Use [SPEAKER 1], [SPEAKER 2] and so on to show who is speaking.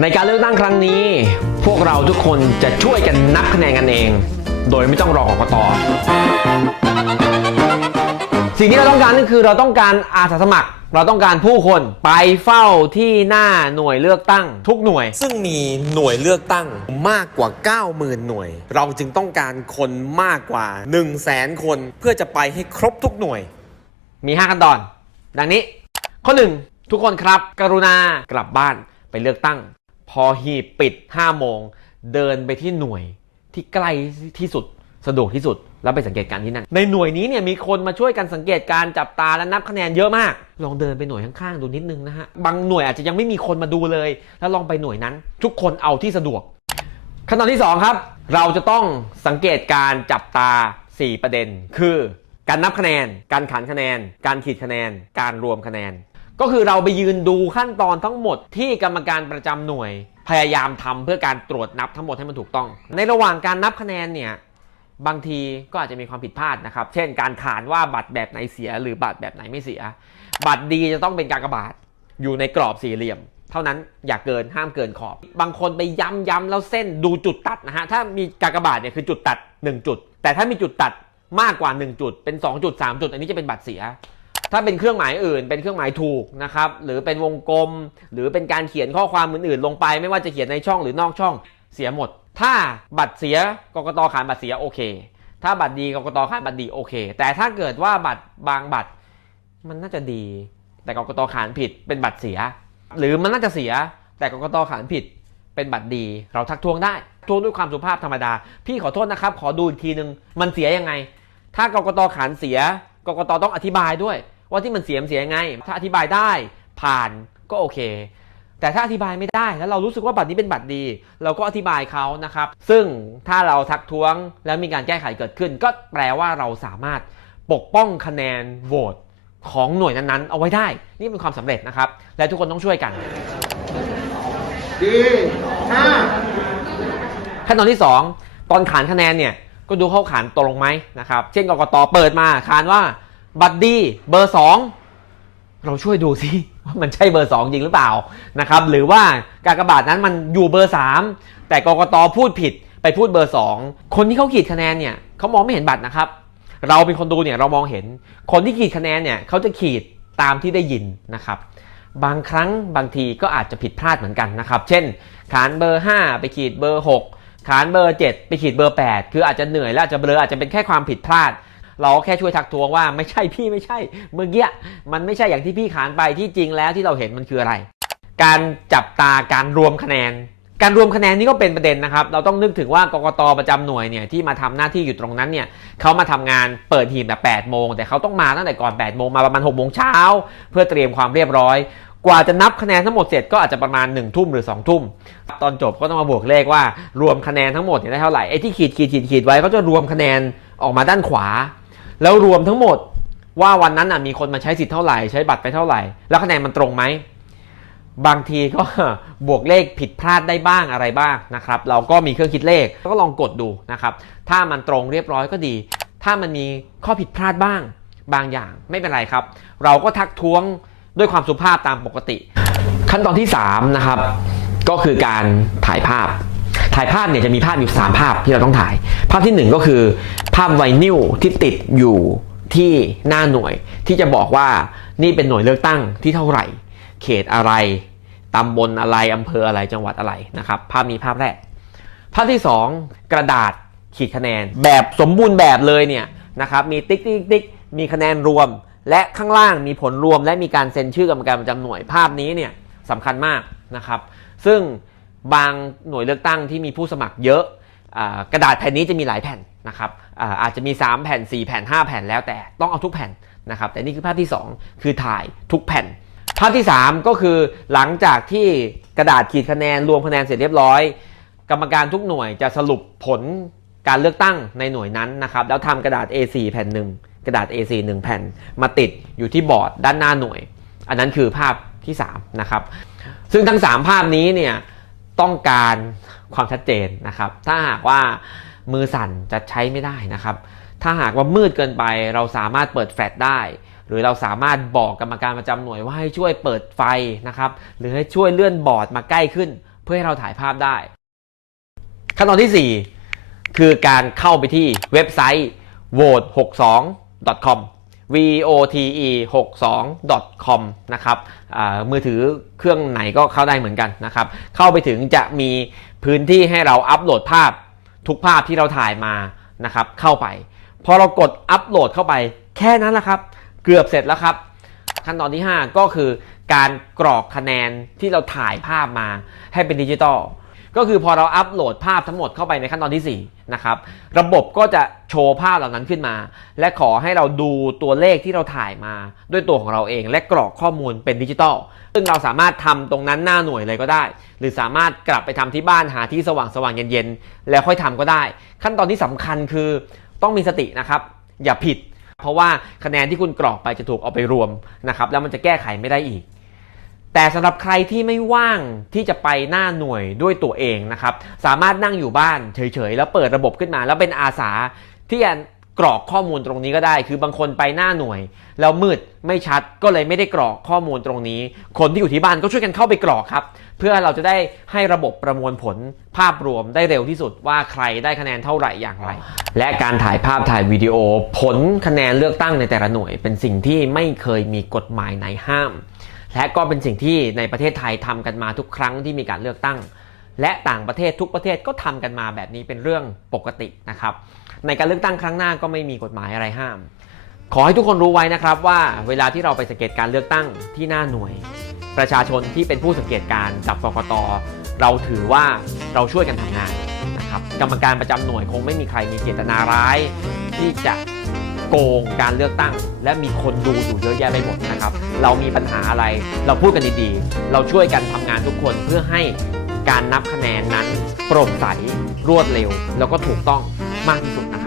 [SPEAKER 1] ในการเลือกตั้งครั้งนี้ พวกเราทุกคนจะช่วยกันนับคะแนนกันเอง โดยไม่ต้องรอกกตสิ่งที่เราต้องการก็คือเราต้องการอาสาสมัคร เราต้องการผู้คนไปเฝ้าที่หน้าหน่วยเลือกตั้ง ทุกหน่วย ซึ่งมีหน่วยเลือกตั้งมากกว่า 90,000 หน่วย เราจึงต้องการคนมากกว่า 1 0 0 0 0แสนคน เพื่อจะไปให้ครบทุกหน่วย มี 5 ขั้นตอน ดังนี้ ข้อ 1 ทุกคนครับ กรุณากลับบ้านไปเลือกตั้ง พอหีบปิด5โมงเดินไปที่หน่วยที่ใกล้ที่สุดสะดวกที่สุด แล้วไปสังเกตการณ์ที่นั่นในหน่วยนี้เนี่ยมีคนมาช่วยกันสังเกตการจับตาและนับคะแนนเยอะมาก ลองเดินไปหน่วยข้างๆดูนิดนึงนะฮะบางหน่วยอาจจะยังไม่มีคนมาดูเลย แล้วลองไปหน่วยนั้น ทุกคนเอาที่สะดวก ขั้นตอนที่ 2 ครับ เราจะต้องสังเกตการจับตา 4 ประเด็น คือ การนับคะแนน การขานคะแนน การขีดคะแนน การรวมคะแนน ก็คือเราไปยืนดูขั้นตอนทั้งหมดที่กรรมการประจำหน่วย พยายามทำเพื่อการตรวจนับทั้งหมดให้มันถูกต้อง ในระหว่างการนับคะแนนเนี่ยบางทีก็อาจจะมีความผิดพลาดนะครับ เช่น การขานว่าบัตรแบบไหนเสีย หรือบัตรแบบไหนไม่เสีย บัตรดีจะต้องเป็นกากบาทอยู่ในกรอบสี่เหลี่ยม เท่านั้นอย่าเกินห้ามเกินขอบ บางคนไปย้ำย้ำแล้วเส้นดูจุดตัดนะฮะถ้ามีกากบาทเนี่ยคือจุดตัด 1 จุด แต่ถ้ามีจุดตัดมากกว่า 1 จุดเป็น 2 จุด 3 จุด อันนี้จะเป็นบัตรเสีย ถ้าเป็นเครื่องหมายอื่น เป็นเครื่องหมายถูกนะครับ หรือเป็นวงกลม หรือเป็นการเขียนข้อความอื่นๆ ลงไป ไม่ว่าจะเขียนในช่องหรือนอกช่องเสียหมด ถ้าบัตรเสียกกตขานบัตรเสียโอเค ถ้าบัตรดีกกตขานบัตรดีโอเค แต่ถ้าเกิดว่าบัตรบางบัตร มันน่าจะดี แต่กกตขานผิดเป็นบัตรเสีย หรือมันน่าจะเสีย แต่กกตขานผิดเป็นบัตรดี เราทักท้วงได้ทวงด้วยความสุภาพธรรมดา พี่ขอโทษนะครับ ขอดูอีกทีนึง มันเสียยังไง ถ้ากกตขานเสียกกตต้องอธิบายด้วย ว่าที่มันเสียมันเสียยังไง ถ้าอธิบายได้ผ่านก็โอเค แต่ถ้าอธิบายไม่ได้แล้วเรารู้สึกว่าบัตรนี้เป็นบัตรดี เราก็อธิบายเขานะครับ ซึ่งถ้าเราทักท้วงแล้วมีการแก้ไขเกิดขึ้น ก็แปลว่าเราสามารถปกป้องคะแนนโหวตของหน่วยนั้นๆ เอาไว้ได้ นี่เป็นความสำเร็จนะครับ และทุกคนต้องช่วยกัน
[SPEAKER 2] ดีห้า
[SPEAKER 1] ขั้นตอนที่ 2 ตอนขานคะแนนเนี่ยก็ดูเข้าขานตรงไหมนะครับ เช่นกกตเปิดมาขานว่า บัตรดีเบอร์ 2 เราช่วยดูสิว่ามันใช่เบอร์ 2 จริงหรือเปล่านะครับหรือว่ากากบาทนั้นมันอยู่เบอร์ 3 แต่กกตพูดผิดไปพูดเบอร์ 2 คนที่เขาขีดคะแนนเนี่ยเขามองไม่เห็นบัตรนะครับ เราเป็นคนดูเนี่ยเรามองเห็น คนที่ขีดคะแนนเนี่ยเขาจะขีดตามที่ได้ยินนะครับบางครั้งบางทีก็อาจจะผิดพลาดเหมือนกันนะครับ เช่น ขานเบอร์ 5 ไปขีดเบอร์ 6 ขานเบอร์ 7 ไปขีดเบอร์ 8 คืออาจจะเหนื่อยและอาจจะเบลออาจจะเป็นแค่ความผิดพลาด เราก็แค่ช่วยทักท้วงว่าไม่ใช่พี่ไม่ใช่เมื่อกี้มันไม่ใช่อย่างที่พี่ขานไปที่จริงแล้วที่เราเห็นมันคืออะไร การจับตาการรวมคะแนน การรวมคะแนนนี่ก็เป็นประเด็นนะครับ เราต้องนึกถึงว่ากกตประจำหน่วยเนี่ยที่มาทำหน้าที่อยู่ตรงนั้นเนี่ยเขามาทำงานเปิดหีบแต่8โมงแต่เขาต้องมาตั้งแต่ก่อน8โมงมาประมาณ6โมงเช้าเพื่อเตรียมความเรียบร้อยกว่าจะนับคะแนนทั้งหมดเสร็จก็อาจจะประมาณ1นึ่ทุ่มหรือ2ทุ่ม ตอนจบก็ต้องมาบวกเลขว่ารวมคะแนนทั้งหมดได้เท่าไหร่ไอ้ที่ขีดขีดขีดขีดไว้เขาจะรวมคะแนนออกมาด้านขวา แล้วรวมทั้งหมดว่าวันนั้นน่ะมีคนมาใช้สิทธิ์เท่าไหร่ใช้บัตรไปเท่าไหร่ แล้วคะแนนมันตรงไหมบางทีก็บวกเลขผิดพลาดได้บ้างอะไรบ้างนะครับ เราก็มีเครื่องคิดเลขก็ลองกดดูนะครับ ถ้ามันตรงเรียบร้อยก็ดี ถ้ามันมีข้อผิดพลาดบ้าง บางอย่างไม่เป็นไรครับ เราก็ทักท้วงด้วยความสุภาพตามปกติ ขั้นตอนที่3นะครับก็คือการถ่ายภาพ ถ่ายภาพเนี่ยจะมีภาพอยู่ 3 ภาพที่เราต้องถ่าย ภาพทีหนึ่1 ก็คือ ภาพไวนิลที่ติดอยู่ที่หน้าหน่วย ที่จะบอกว่านี่เป็นหน่วยเลือกตั้งที่เท่าไหร่ เขตอะไรตำบลอะไรอำเภออะไรจังหวัดอะไรนะครับ ภาพนี้ภาพแรก ภาพที่ 2 กระดาษขีดคะแนนแบบสมบูรณ์แบบเลยเนี่ยนะครับมีติ๊กติ๊กติ๊กมีคะแนนรวม และข้างล่างมีผลรวม และมีการเซ็นชื่อกรรมการประจำหน่วยภาพนี้เนี่ยสำคัญมากนะครับ ซึ่ง บางหน่วยเลือกตั้งที่มีผู้สมัครเยอะอ่ากระดาษแผ่นนี้จะมีหลายแผ่นนะครับอาจจะมี 3 แผ่น 4 แผ่น 5 แผ่นแล้วแต่ต้องเอาทุกแผ่นนะครับแต่นี่คือภาพที่ 2 คือถ่ายทุกแผ่น ภาพที่ 3 ก็คือหลังจากที่กระดาษขีดคะแนนรวมคะแนนเสร็จเรียบร้อย กรรมการทุกหน่วยจะสรุปผลการเลือกตั้งในหน่วยนั้นนะครับแล้วทำกระดาษ A4 แผ่นหนึ่งกระดาษ A4 หนึ่งแผ่น มาติดอยู่ที่บอร์ดด้านหน้าหน่วย อันนั้นคือภาพที่3นะครับซึ่งทั้ง 3 ภาพนี้เนี่ย ต้องการความชัดเจนนะครับ ถ้าหากว่ามือสั่นจะใช้ไม่ได้นะครับ ถ้าหากว่ามืดเกินไปเราสามารถเปิดแฟลชได้ หรือเราสามารถบอกกรรมการประจำหน่วยว่าให้ช่วยเปิดไฟนะครับ หรือให้ช่วยเลื่อนบอร์ดมาใกล้ขึ้น เพื่อให้เราถ่ายภาพได้ ขั้นตอนที่ 4 คือการเข้าไปที่เว็บไซต์ vote62.com vote 62 com นะครับอ่ามือถือเครื่องไหนก็เข้าได้เหมือนกันนะครับ เข้าไปถึงจะมีพื้นที่ให้เราอัปโหลดภาพทุกภาพที่เราถ่ายมานะครับ เข้าไป พอเรากดอัปโหลดเข้าไป แค่นั้นแหละครับ เกือบเสร็จแล้วครับ ขั้นตอนที่ 5 ก็คือการกรอกคะแนนที่เราถ่ายภาพมาให้เป็นดิจิตอล ก็คือพอเราอัปโหลดภาพทั้งหมดเข้าไปในขั้นตอนที่4นะครับระบบก็จะโชว์ภาพเหล่านั้นขึ้นมา และขอให้เราดูตัวเลขที่เราถ่ายมาด้วยตัวของเราเอง และกรอกข้อมูลเป็นดิจิตอลซึ่งเราสามารถทำตรงนั้นหน้าหน่วยเลยก็ได้ หรือสามารถกลับไปทำที่บ้านหาที่สว่างสว่างๆเย็นๆแล้วค่อยทำก็ได้ ขั้นตอนที่สำคัญคือต้องมีสตินะครับ อย่าผิด เพราะว่าคะแนนที่คุณกรอกไปจะถูกเอาไปรวมนะครับแล้วมันจะแก้ไขไม่ได้อีก แต่สำหรับใครที่ไม่ว่างที่จะไปหน้าหน่วยด้วยตัวเองนะครับ สามารถนั่งอยู่บ้านเฉยๆ แล้วเปิดระบบขึ้นมา แล้วเป็นอาสาที่จะกรอกข้อมูลตรงนี้ก็ได้ คือบางคนไปหน้าหน่วย แล้วมืดไม่ชัดก็เลยไม่ได้กรอกข้อมูลตรงนี้ คนที่อยู่ที่บ้านก็ช่วยกันเข้าไปกรอกครับ เพื่อเราจะได้ให้ระบบประมวลผลภาพรวมได้เร็วที่สุดว่าใครได้คะแนนเท่าไหร่อย่างไร และการถ่ายภาพถ่ายวิดีโอ ผลคะแนนเลือกตั้งในแต่ละหน่วย เป็นสิ่งที่ไม่เคยมีกฎหมายไหนห้าม และก็เป็นสิ่งที่ในประเทศไทยทำกันมาทุกครั้งที่มีการเลือกตั้ง และต่างประเทศทุกประเทศก็ทำกันมาแบบนี้เป็นเรื่องปกตินะครับ ในการเลือกตั้งครั้งหน้าก็ไม่มีกฎหมายอะไรห้าม ขอให้ทุกคนรู้ไว้นะครับว่าเวลาที่เราไปสังเกตการเลือกตั้งที่หน้าหน่วย ประชาชนที่เป็นผู้สังเกตการกับกกตเราถือว่าเราช่วยกันทำงานนะครับกรรมการประจำหน่วยคงไม่มีใครมีเจตนาร้าย ที่จะ โกงการเลือกตั้ง และมีคนดูอยู่เยอะแยะไปหมดนะครับ เรามีปัญหาอะไร เราพูดกันดีๆ เราช่วยกันทำงานทุกคนเพื่อให้การนับคะแนนนั้นโปร่งใสรวดเร็ว แล้วก็ถูกต้องมากที่สุดนะ